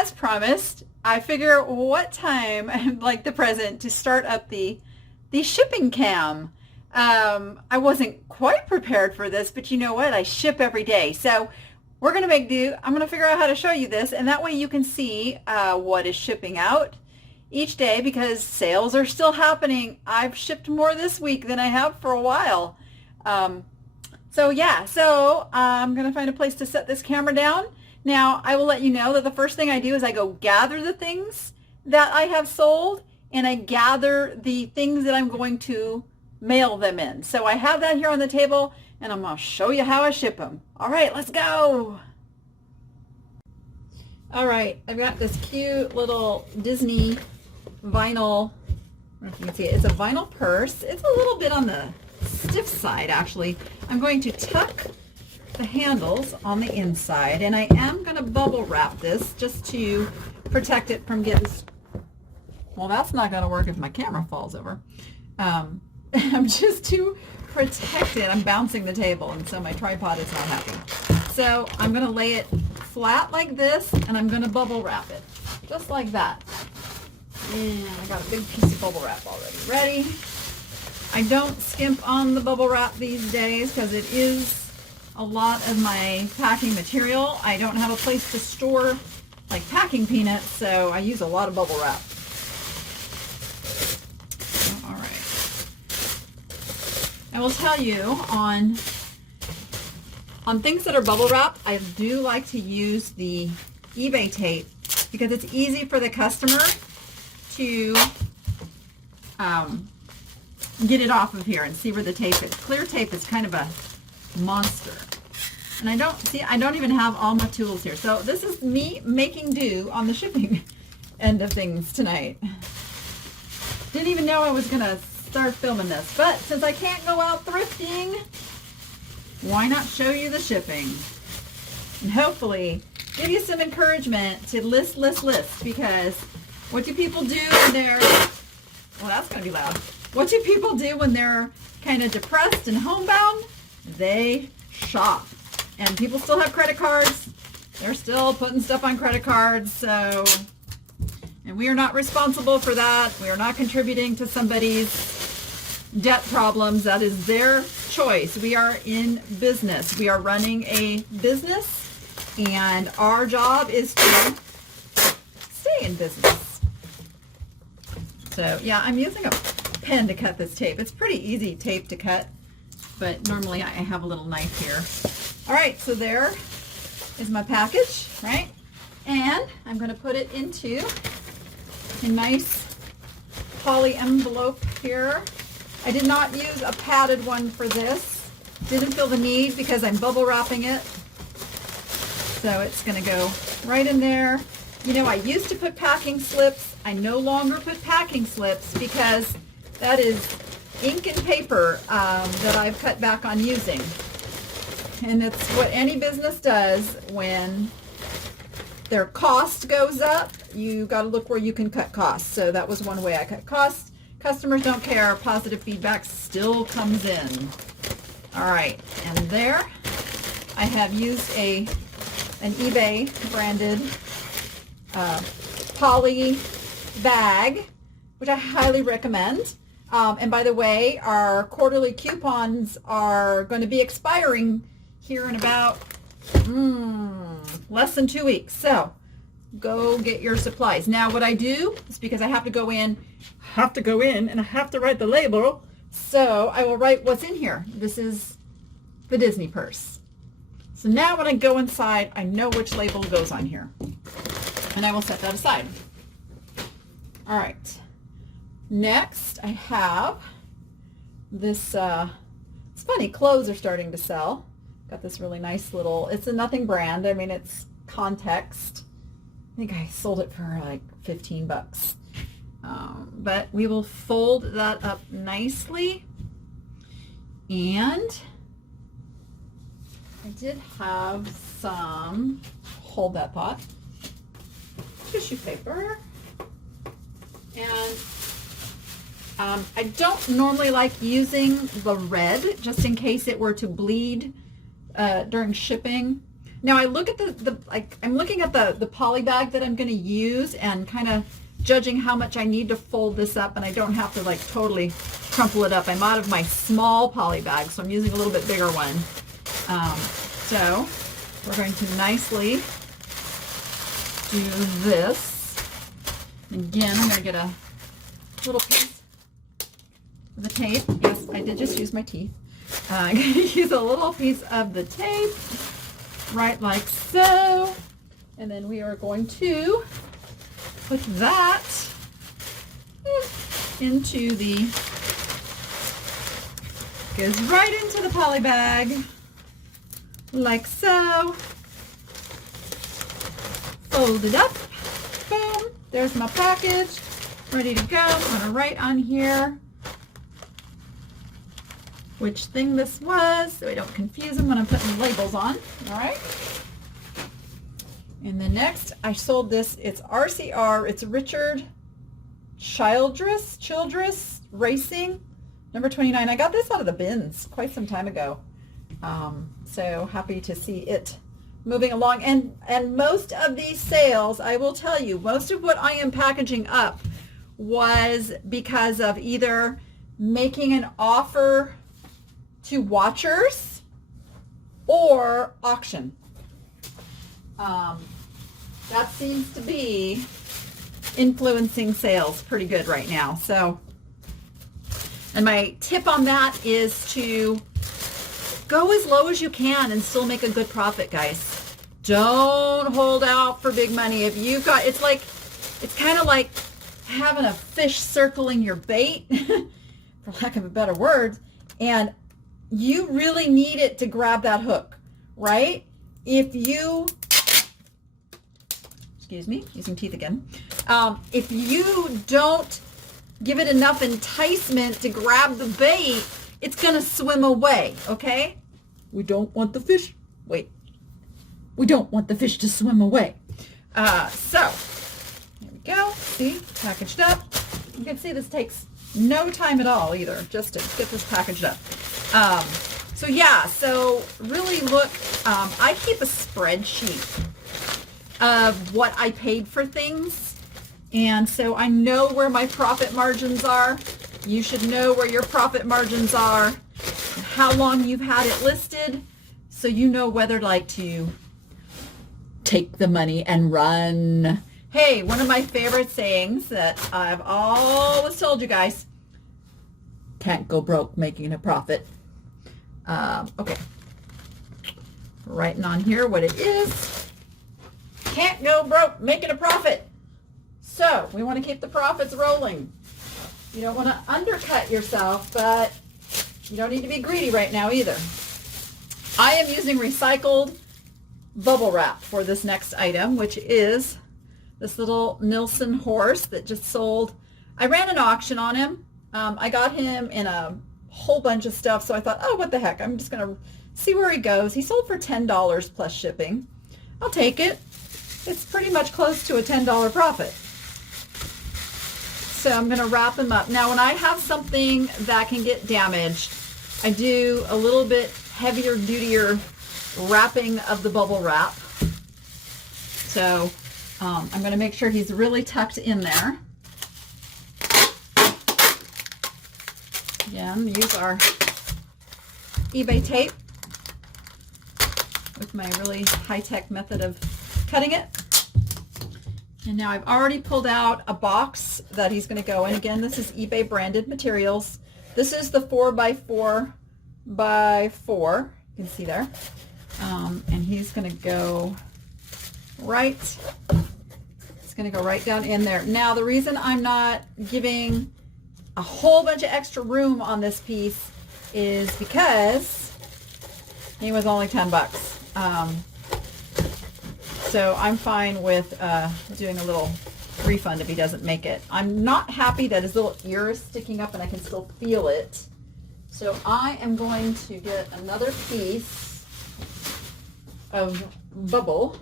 as promised, I figure what time I'd like the present to start up the shipping cam. I wasn't quite prepared for this, but you know what? I ship every day. So we're going to make do. I'm going to figure out how to show you this, and that way you can see what is shipping out each day because sales are still happening. I've shipped more this week than I have for a while. So I'm going to find a place to set this camera down. Now, I will let you know that the first thing I do is I go gather the things that I have sold, and I gather the things that I'm going to mail them in. So I have that here on the table, and I'm going to show you how I ship them. All right, let's go. All right, I've got this cute little Disney vinyl, I don't know if you can see it. It's a vinyl purse. It's a little bit on the stiff side, actually. I'm going to tuck the handles on the inside, and I am going to bubble wrap this just to protect it from getting, well, that's not going to work if my camera falls over. Just to protect it, I'm bouncing the table, and so my tripod is not happy. So I'm going to lay it flat like this, and I'm going to bubble wrap it, just like that. And I got a big piece of bubble wrap already ready. I don't skimp on the bubble wrap these days because it is a lot of my packing material. I don't have a place to store like packing peanuts, so I use a lot of bubble wrap. All right. I will tell you on things that are bubble wrap, I do like to use the eBay tape because it's easy for the customer to get it off of here and see where the tape is. Clear tape is kind of a monster. And I don't even have all my tools here. So this is me making do on the shipping end of things tonight. Didn't even know I was going to start filming this. But since I can't go out thrifting, why not show you the shipping? And hopefully give you some encouragement to list. Because what do people do when they're, well, that's going to be loud. What do people do when they're kind of depressed and homebound? They shop. And people still have credit cards. They're still putting stuff on credit cards. So, and we are not responsible for that. We are not contributing to somebody's debt problems. That is their choice. We are in business. We are running a business, and our job is to stay in business. So yeah, I'm using a pen to cut this tape. It's pretty easy tape to cut, but normally I have a little knife here. All right, so there is my package, right? And I'm going to put it into a nice poly envelope here. I did not use a padded one for this. Didn't feel the need because I'm bubble wrapping it. So it's going to go right in there. You know, I used to put packing slips. I no longer put packing slips because that is ink and paper that I've cut back on using. And it's what any business does when their cost goes up. You got to look where you can cut costs. So that was one way I cut costs. Customers don't care. Positive feedback still comes in. All right, and there I have used an eBay branded poly bag, which I highly recommend. And by the way, our quarterly coupons are going to be expiring here in about less than 2 weeks. So go get your supplies. Now what I do is because I have to go in and I have to write the label. So I will write what's in here. This is the Disney purse. So now when I go inside, I know which label goes on here. And I will set that aside. All right. Next, I have this, it's funny, clothes are starting to sell. Got this really nice little, it's a nothing brand. I mean, it's Context. I think I sold it for like 15 bucks. But we will fold that up nicely. And I did have some, hold that thought, tissue paper. And I don't normally like using the red just in case it were to bleed during shipping. Now I look at I'm looking at the poly bag that I'm going to use and kind of judging how much I need to fold this up, and I don't have to like totally crumple it up. I'm out of my small poly bag, so I'm using a little bit bigger one. So we're going to nicely do this. Again, I'm going to get a little piece of the tape. Yes, I did just use my teeth. I'm going to use a little piece of the tape, right like so. And then we are going to put that into goes right into the poly bag, like so. Fold it up, boom, there's my package, ready to go. I'm going to write on here which thing this was so I don't confuse them when I'm putting labels on, all right? And then next, I sold this, it's RCR, it's Richard Childress Racing, number 29. I got this out of the bins quite some time ago. So happy to see it moving along. And most of these sales, I will tell you, most of what I am packaging up was because of either making an offer to watchers or auction. That seems to be influencing sales pretty good right now. So, and my tip on that is to go as low as you can and still make a good profit, guys. Don't hold out for big money. If you've got, it's kind of like having a fish circling your bait, for lack of a better word, and you really need it to grab that hook, right? If you, excuse me, using teeth again. If you don't give it enough enticement to grab the bait, it's going to swim away, okay? We don't want the fish, we don't want the fish to swim away. So, there we go. See, packaged up. You can see this takes no time at all either, just to get this packaged up. So yeah, so really look, I keep a spreadsheet of what I paid for things, and so I know where my profit margins are. You should know where your profit margins are, and how long you've had it listed, so you know whether like to take the money and run. Hey, one of my favorite sayings that I've always told you guys, can't go broke making a profit. Okay, writing on here what it is. Can't go broke making a profit. So we want to keep the profits rolling. You don't want to undercut yourself, but you don't need to be greedy right now either. I am using recycled bubble wrap for this next item, which is this little Nilsson horse that just sold. I ran an auction on him. I got him in a whole bunch of stuff, so I thought, oh, what the heck, I'm just gonna see where he goes. He sold for $10 plus shipping. I'll take it. It's pretty much close to a $10 profit. So I'm gonna wrap him up. Now when I have something that can get damaged, I do a little bit heavier dutier wrapping of the bubble wrap. So I'm gonna make sure he's really tucked in there. Again, use our eBay tape with my really high-tech method of cutting it. And now I've already pulled out a box that he's going to go in. Again, this is eBay branded materials. This is the 4x4 by 4. You can see there. And he's going to go right, it's going to go right down in there. Now, the reason I'm not giving a whole bunch of extra room on this piece is because he was only 10 bucks. So I'm fine with doing a little refund if he doesn't make it. I'm not happy that his little ear is sticking up and I can still feel it. So I am going to get another piece of bubble.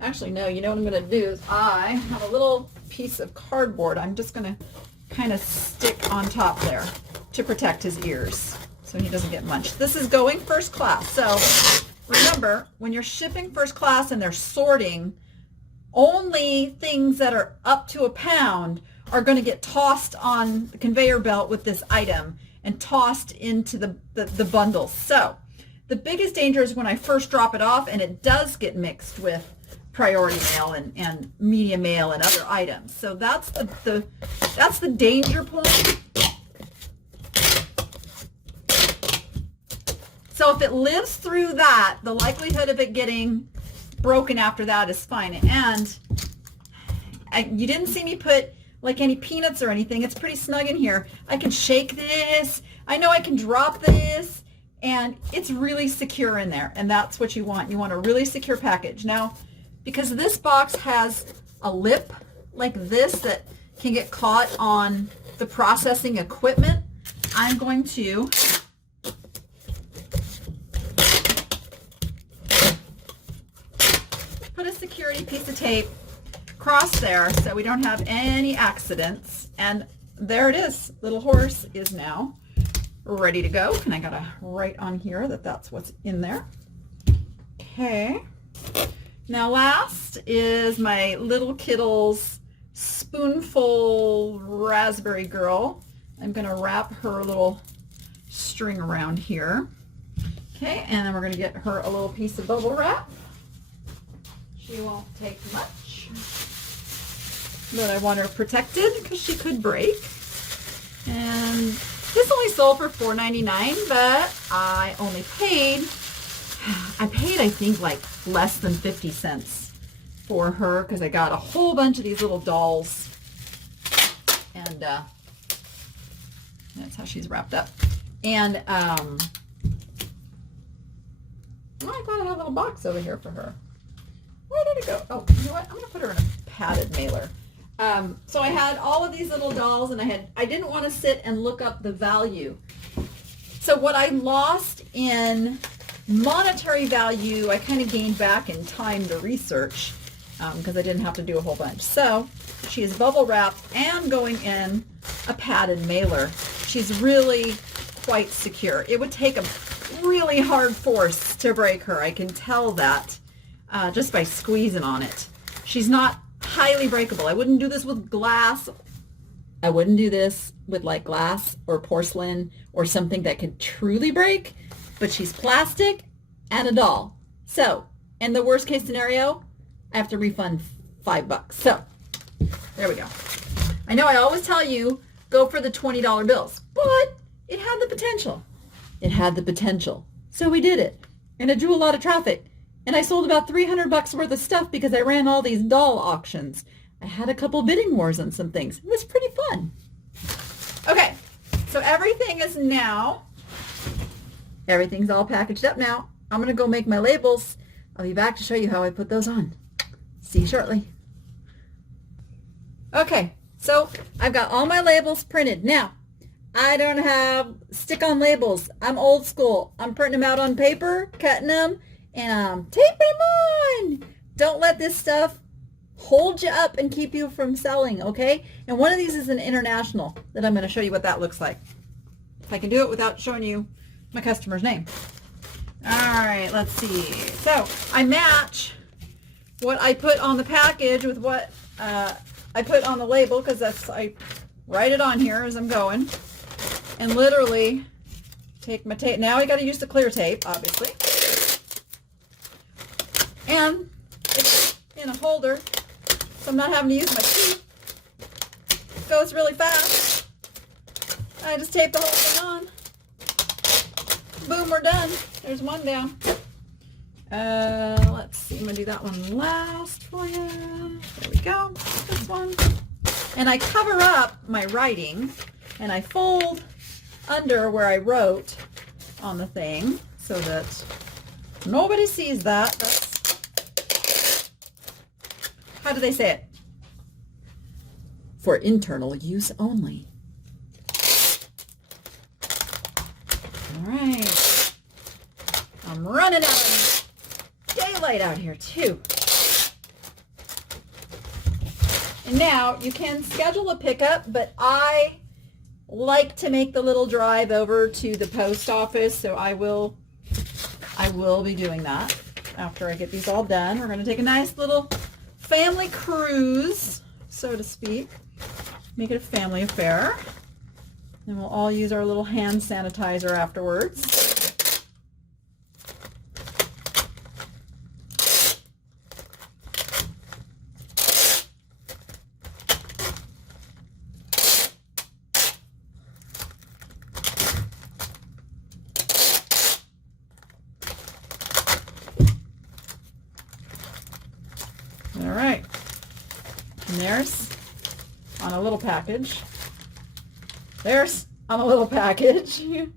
Actually, no, you know what I'm going to do is I have a little piece of cardboard. I'm just going to kind of stick on top there to protect his ears so he doesn't get munched. This is going first class, so remember, when you're shipping first class and they're sorting, only things that are up to a pound are going to get tossed on the conveyor belt with this item and tossed into the bundles. So the biggest danger is when I first drop it off and it does get mixed with priority mail and medium mail and other items. So that's the danger point. So if it lives through that, the likelihood of it getting broken after that is fine. And you didn't see me put like any peanuts or anything. It's pretty snug in here. I can shake this. I know I can drop this, and it's really secure in there. And that's what you want. You want a really secure package. Now, because this box has a lip like this that can get caught on the processing equipment, I'm going to put a security piece of tape across there so we don't have any accidents. And there it is. Little horse is now ready to go. And I gotta write on here that that's what's in there. Okay. Now last is my little Kittles spoonful raspberry girl. I'm gonna wrap her little string around here. Okay, and then we're gonna get her a little piece of bubble wrap. She won't take much, but I want her protected because she could break. And this only sold for $4.99, but I paid I think like less than 50 cents for her because I got a whole bunch of these little dolls, and that's how she's wrapped up. And oh, I thought I had a little box over here for her. Where did it go? Oh, you know what? I'm going to put her in a padded mailer. So I had all of these little dolls, and I didn't want to sit and look up the value. So what I lost in monetary value, I kind of gained back in time to research because I didn't have to do a whole bunch. So she is bubble wrapped and going in a padded mailer. She's really quite secure. It would take a really hard force to break her. I can tell that just by squeezing on it. She's not highly breakable. I wouldn't do this with glass. I wouldn't do this with like glass or porcelain or something that could truly break, but she's plastic and a doll. So, in the worst case scenario, I have to refund $5. So, there we go. I know I always tell you, go for the $20 bills, but it had the potential. It had the potential. So we did it. And it drew a lot of traffic. And I sold about $300 worth of stuff because I ran all these doll auctions. I had a couple bidding wars on some things. It was pretty fun. Okay, so everything's all packaged up now. I'm going to go make my labels. I'll be back to show you how I put those on. See you shortly. Okay, so I've got all my labels printed. Now, I don't have stick-on labels. I'm old school. I'm printing them out on paper, cutting them, and I'm taping them on. Don't let this stuff hold you up and keep you from selling, okay? And one of these is an international that I'm going to show you what that looks like. If I can do it without showing you my customer's name. All right, let's see. So I match what I put on the package with what I put on the label because I write it on here as I'm going. And literally take my tape. Now I got to use the clear tape, obviously. And it's in a holder, so I'm not having to use my teeth. It goes really fast. I just tape the whole thing on. Boom, we're done. There's one down. Let's see. I'm going to do that one last for you. There we go. This one. And I cover up my writing, and I fold under where I wrote on the thing so that nobody sees that. That's, how do they say it? For internal use only. All right. I'm running out of daylight out here too. And now you can schedule a pickup, but I like to make the little drive over to the post office, so I will I will be doing that after I get these all done. We're going to take a nice little family cruise, so to speak. Make it a family affair. And we'll all use our little hand sanitizer afterwards. All right, and there's on a little package. There's on a little package. And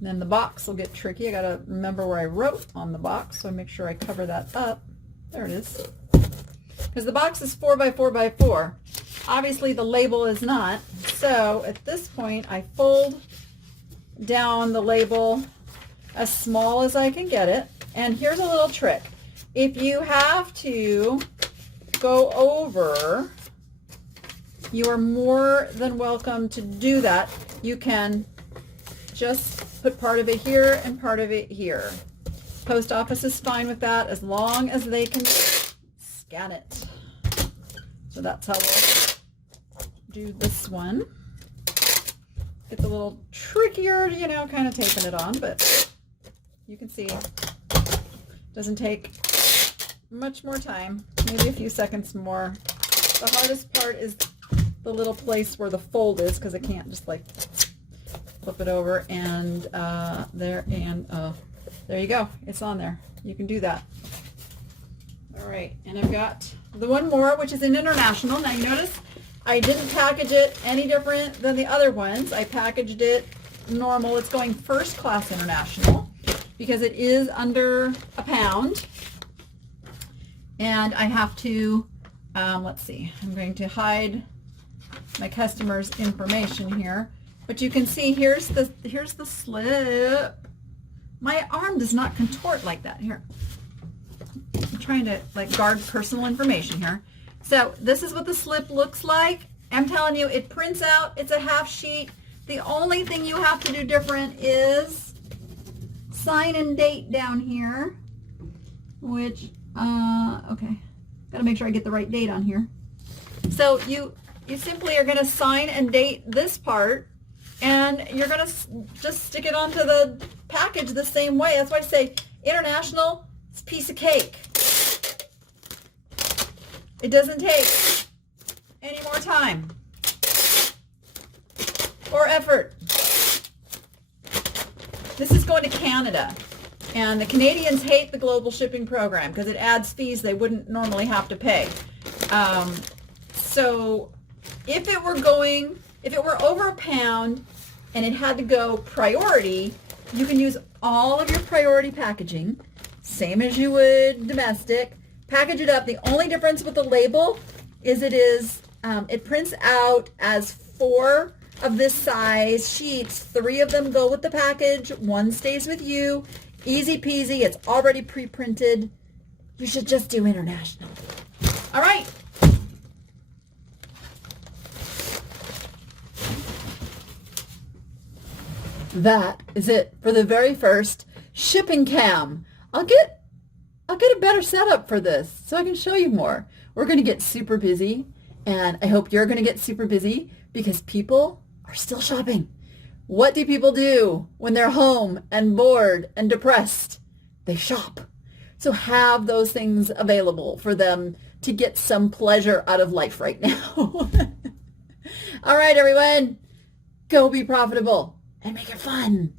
then the box will get tricky. I gotta remember where I wrote on the box, so I make sure I cover that up. There it is. Because the box is 4 by 4 by 4. Obviously the label is not. So at this point I fold down the label as small as I can get it. And here's a little trick. If you have to go over, you are more than welcome to do that. You can just put part of it here and part of it here. Post office is fine with that as long as they can scan it. So that's how we'll do this one. It's a little trickier, you know, kind of taping it on, but you can see it doesn't take much more time, maybe a few seconds more. The hardest part is the little place where the fold is, because I can't just like flip it over and there you go. It's on there. You can do that. All right, and I've got the one more, which is an international. Now you notice I didn't package it any different than the other ones. I packaged it normal. It's going first class international because it is under a pound. And I have to, let's see, I'm going to hide my customer's information here. But you can see here's the slip. My arm does not contort like that. Here, I'm trying to like guard personal information here. So this is what the slip looks like. I'm telling you, it prints out. It's a half sheet. The only thing you have to do different is sign and date down here, which, okay, gotta make sure I get the right date on here. So you simply are gonna sign and date this part, and you're gonna just stick it onto the package the same way. That's why I say international, it's a piece of cake. It doesn't take any more time or effort. This is going to Canada, and the Canadians hate the global shipping program because it adds fees they wouldn't normally have to pay. So if it were over a pound and it had to go priority, you can use all of your priority packaging, same as you would domestic. Package it up. The only difference with the label is it prints out as 4 of this size sheets. 3 of them go with the package. 1 stays with you. Easy peasy. It's already pre-printed. You should just do international. All right. That is it for the very first shipping cam. I'll get a better setup for this so I can show you more. We're going to get super busy, and I hope you're going to get super busy because people are still shopping. What do people do when they're home and bored and depressed? They shop. So have those things available for them to get some pleasure out of life right now. All right, everyone, go be profitable and make it fun.